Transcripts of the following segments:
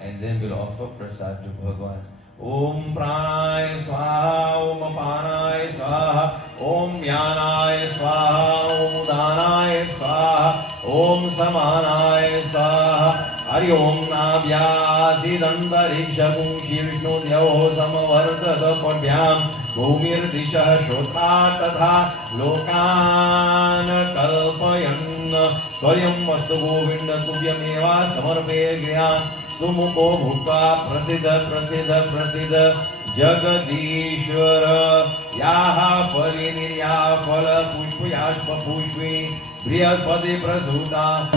And then we'll offer prasad to Bhagwan. Om Pranaya Swaha, Om Apanaya Swaha, Om Jnanaya Swaha, Om Danaya Swaha, Om Samanaya Swaha. Hari Om Navyasidantarikshagum Shri Vishnu Dhyao Samavardhata Padhyam Bhumir Dishah Shrotra Tatha Lokan Kalpayan Swayam Vastu Govinda Tubhyameva Samarpe Griyam Sumuko Bhukta Prasiddha Prasiddha Prasiddha Jagadishwara Yaha Parinirya Phala Pushpayashpa Pushpi Brihaspati Prasuta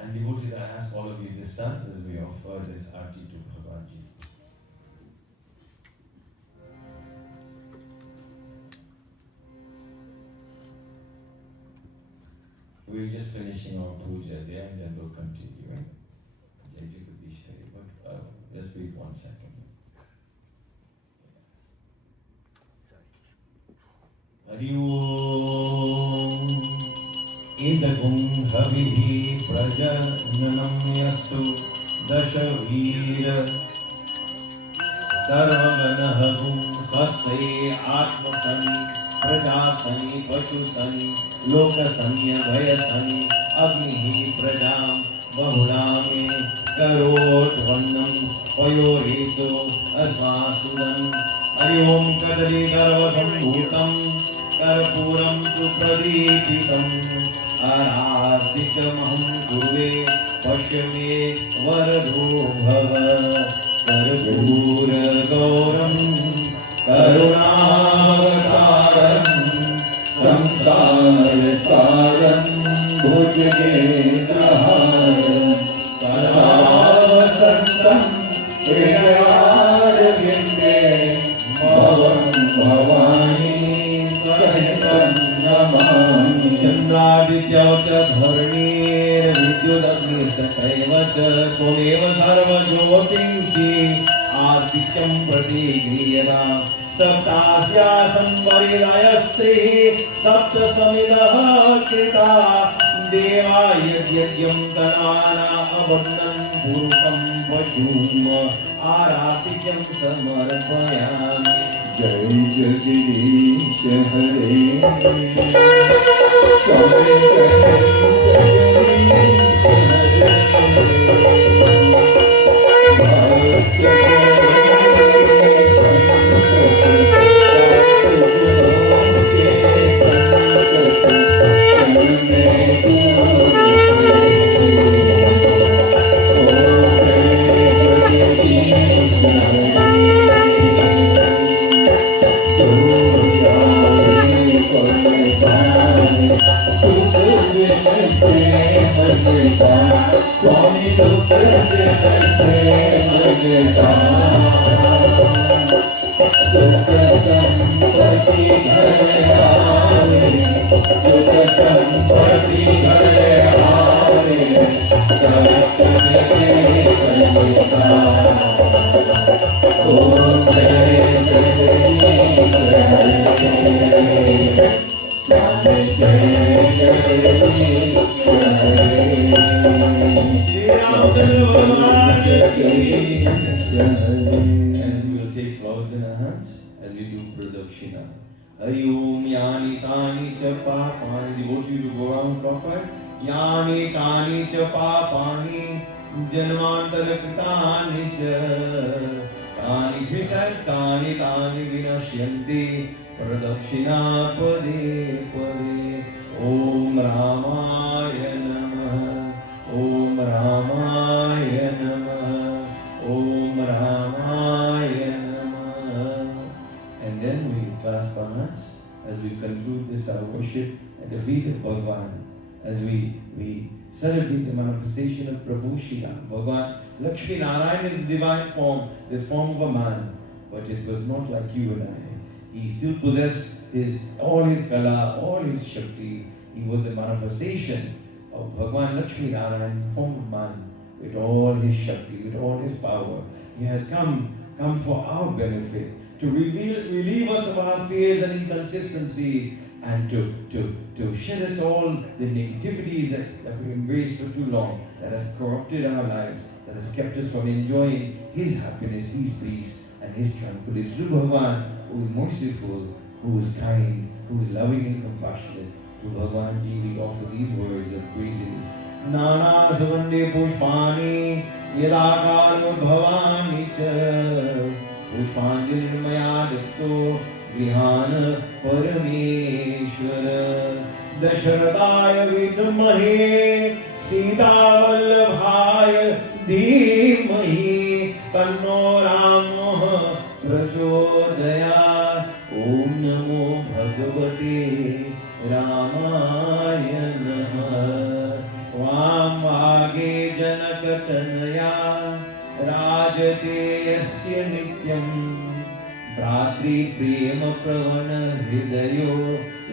And devotees, I ask all of you this sun as we offer this arti to Bhagavanji. We're just finishing our puja there and then we'll continue, right? But just wait 1 second. Hari Om Idagum Havihi Prajananam Yastu Dashavira Sarvaganahagum Swaste Atmasan प्रजासनि पशुसनि लोकसंज्ञभयसनि अग्निः प्रजां बहुलामि करोद्वन्नं पयोरेतो अस्वासुदम् हरि ओं कदलीगर्भसम्भूतं कर्पूरं तु प्रदीपितम् आराधितमहं कुर्वे पश्य मे वरदो भव कर्पूरगौरं करुणावतारं संसारसारं भुजगेन्द्रहारं सदा वसन्तं हृदयारविन्दे भवं भवानी सहितं नमामि चन्द्रादित्या च धरणीर्विद्युदग्निस्तथैव च त्वमेव सर्वज्योतिषि आदित्यं प्रतिगृह्यता सप्तास्या संवरिदयस्ते सप्तसमिदः कृता देवा यज्ञं तनाना अवन्नं पुरुषं पशुम् आरातिक्यं समर्पयामि जय जगदीश हरे स्वामी Hari Om Yani Kani Cha Papani. Devote you to go around clockwise. Yani Kani Cha Papani Janmantara-kritani Cha Kani 3 times Kani Kani Vinashyanti Pradakshina Pade Pade. Om Ramaya Namah Om Ramaya Namah Om Ramaya Namah. And then we clasp our hands as we conclude this our worship at the feet of Bhagavan, as we celebrate the manifestation of Prabhu Shri Ram. Bhagavan Lakshmi Narayan is the divine form, the form of a man, but it was not like you and I. He still possessed all his kala, all his shakti. He was the manifestation of Bhagavan Lakshmi Narayan in the form of man, with all his shakti, with all his power. He has come for our benefit, to relieve us of our fears and inconsistencies, and to shed us all the negativities that we embraced for too long, that has corrupted our lives, that has kept us from enjoying His happiness, His peace, and His tranquility. To Bhagavan, who is merciful, who is kind, who is loving and compassionate, to Bhagavan Ji we offer these words of praises. Nana Suvande Pushpani Yadakar Bhavani Cha पुष्पांजलिर्मयादित्यो Vihaan परमेश्वर दशरथाय विद्महे सीतावल्लभाय धीमहि तन्नो रामः प्रचोदयात्. ओम नमो भगवते रामाय नमः. वामागे जनकतनया राजते यस्य नित्यं भ्रातृप्रेम प्रवण हृदयो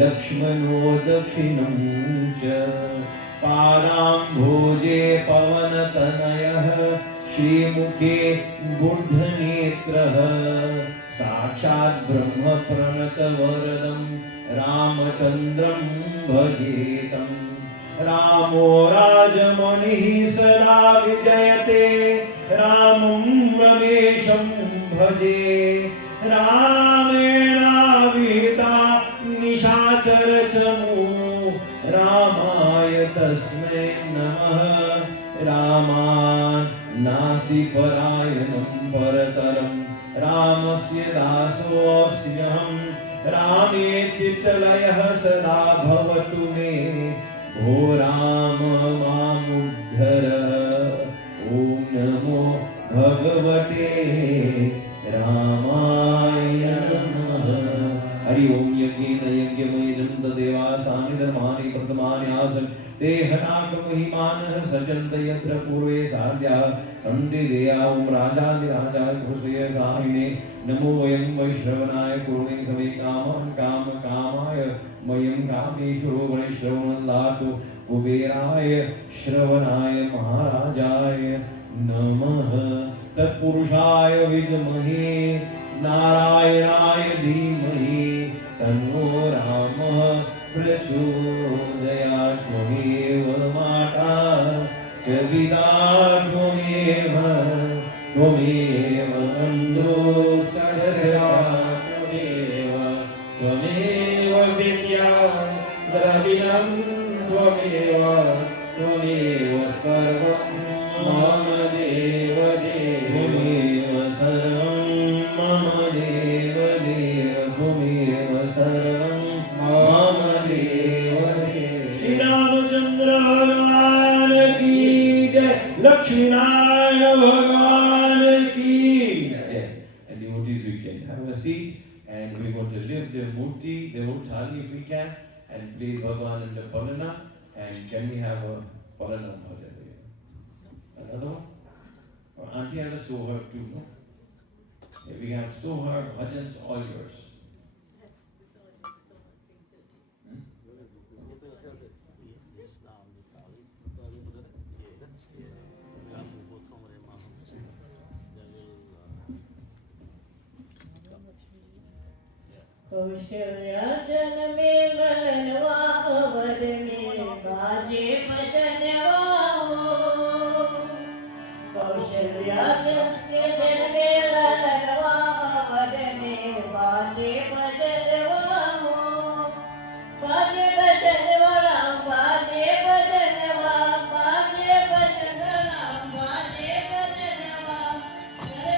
लक्ष्मणो दक्षिणं च पादाम्भोजे पवनतनयः श्रीमुखे बुद्धनेत्रः साक्षात् ब्रह्म प्रणतवरदं रामचन्द्रं भजेतम्. रामो राजमणिः सदा विजयते रामं रमेशं भजे. रामेणाभिहिता चरचमु रामाय तस्मै नमः रामान्नास्ति परायणं परतरं रामस्य दासोऽस्म्यहं रामे चित्तलयः सदा भवतु मे भो राम मामुद्धर ॐ नमो भगवते रामाय नमः हरि ओम यज्ञेन यज्ञमयं तदेवासानि धर्माणि प्रथमानि आसन् ते हनाकमहिमानः सचन्त यत्र पूर्वे साध्याः सन्ति देया ओम राजाधिराजाय घोषय साहिने नमो वयं वैश्रवणाय कुर्मे समे कामान् कामकामाय मयं कामेश्वरो वैश्रवणदातु कुबेराय श्रवणाय महाराजाय नमः तत्पुरुषाय विद्महे नारायणाय धीमहि तन्नो रामः प्रचोदयात् त्वमेव माता च पिता त्वमेव बन्धुः सखा त्वमेव विद्या द्रविणं त्वमेव सर्वं मम देव त्वमेव सर्वं मम देव त्वमेव सर्वं मम देव श्री रामचंद्र भगवान की जय लक्ष्मीनारायण भगवान की जय and devotees we can have a seat and we want to live the murti the thali if we can and please Bhagwan and the Palana and can we have a Palana bhajan another one or Auntie has a Sohar too, no? If we have Sohar, bhajans, all yours. कौशल्याचल में बनवा अवध में बाजे भजनवा हो कौशल्याचल में बनवा अवध में बाजे भजनवा हो बाजे भजनवा राम बाजे भजनवा बाजे भजनवा राम बाजे भजनवा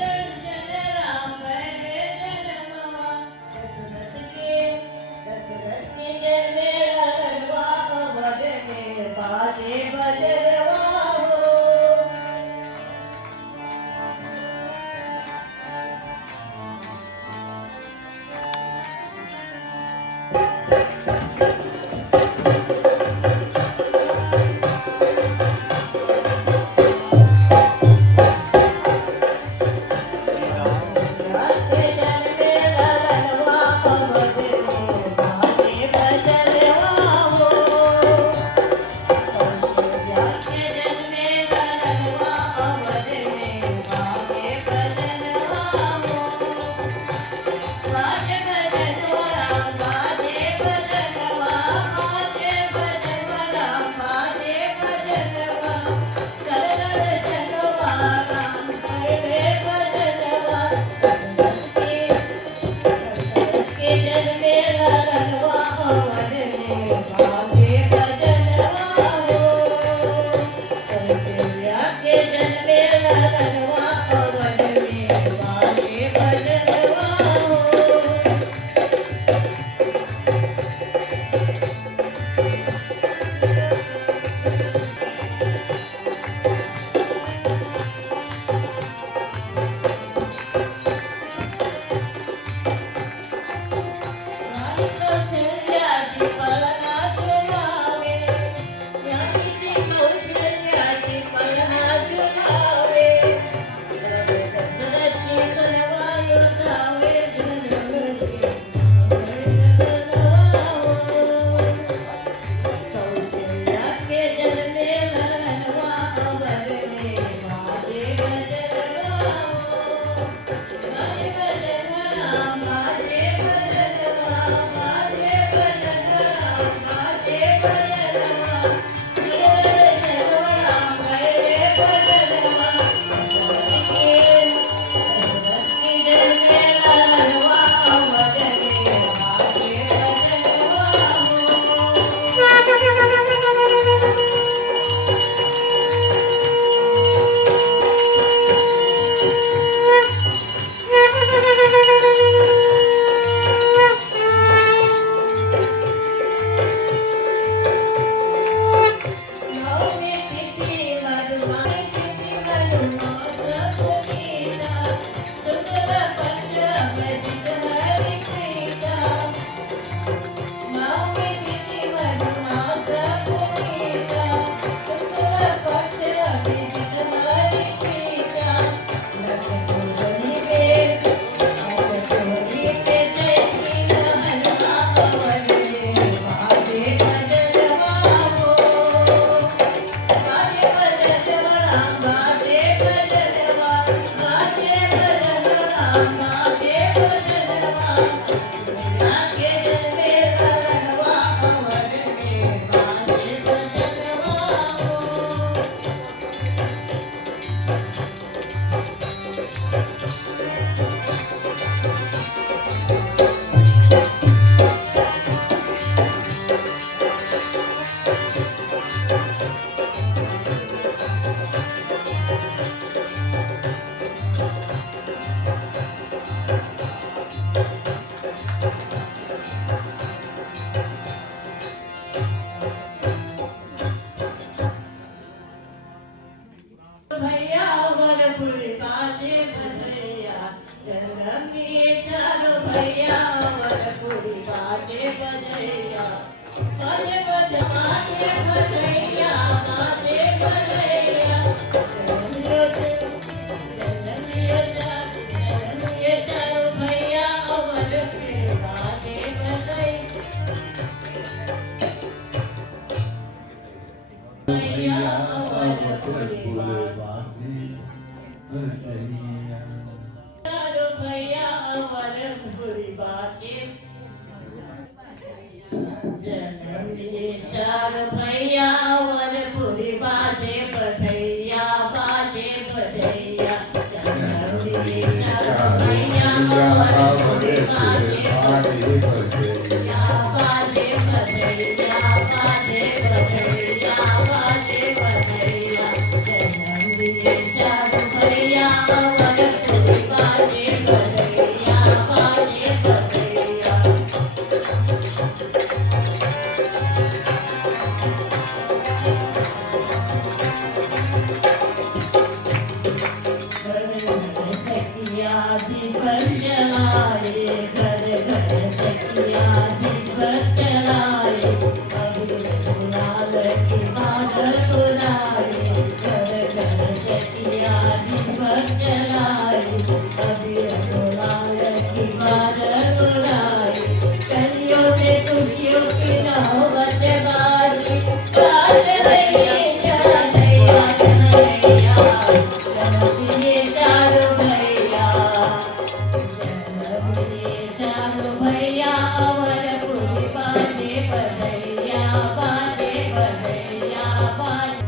दर्शन राम करे जनवा दशरथ भैया अवत फूल बाजी बजैया भैया अवर बुरी बाजे जन्म लिए चार भैया अवर बुरी बाजे बधैया बाजे बधैया जन्म लिए चार भैया अवर बुरी बाजे बधैया बाजे बधैया बाजे बधैया बाजे बधैया जन्म लिए चार भैया अवर बुरी बाजे बधैया बाजे बधैया सखिया दीपक जलाए घर घर सखिया दीपक जलाए अभी गुलाल की बादल बुलाए घर घर सखिया दीपक जलाए अभी गुलाल की बादल बुलाए कलियों में खुशियों की नौबत बाजी बाज रही है जनैया जनैया जनमिए चारो भैया जनमिए चारो भैया अवर पुरी बाजे बधैया बाजे बधैया बाजे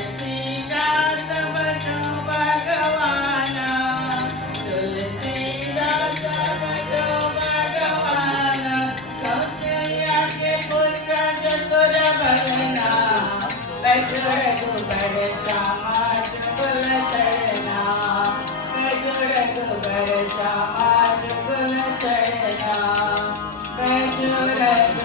तुलसीदास बनो भगवान तुलसीदास बनो भगवान कौशल्या के पुत्र जसुर बरना कजुड़ गुबर श्यामा जुगल चढ़ना कजुड़ गुबर श्यामा जुगल चढ़ना कजुड़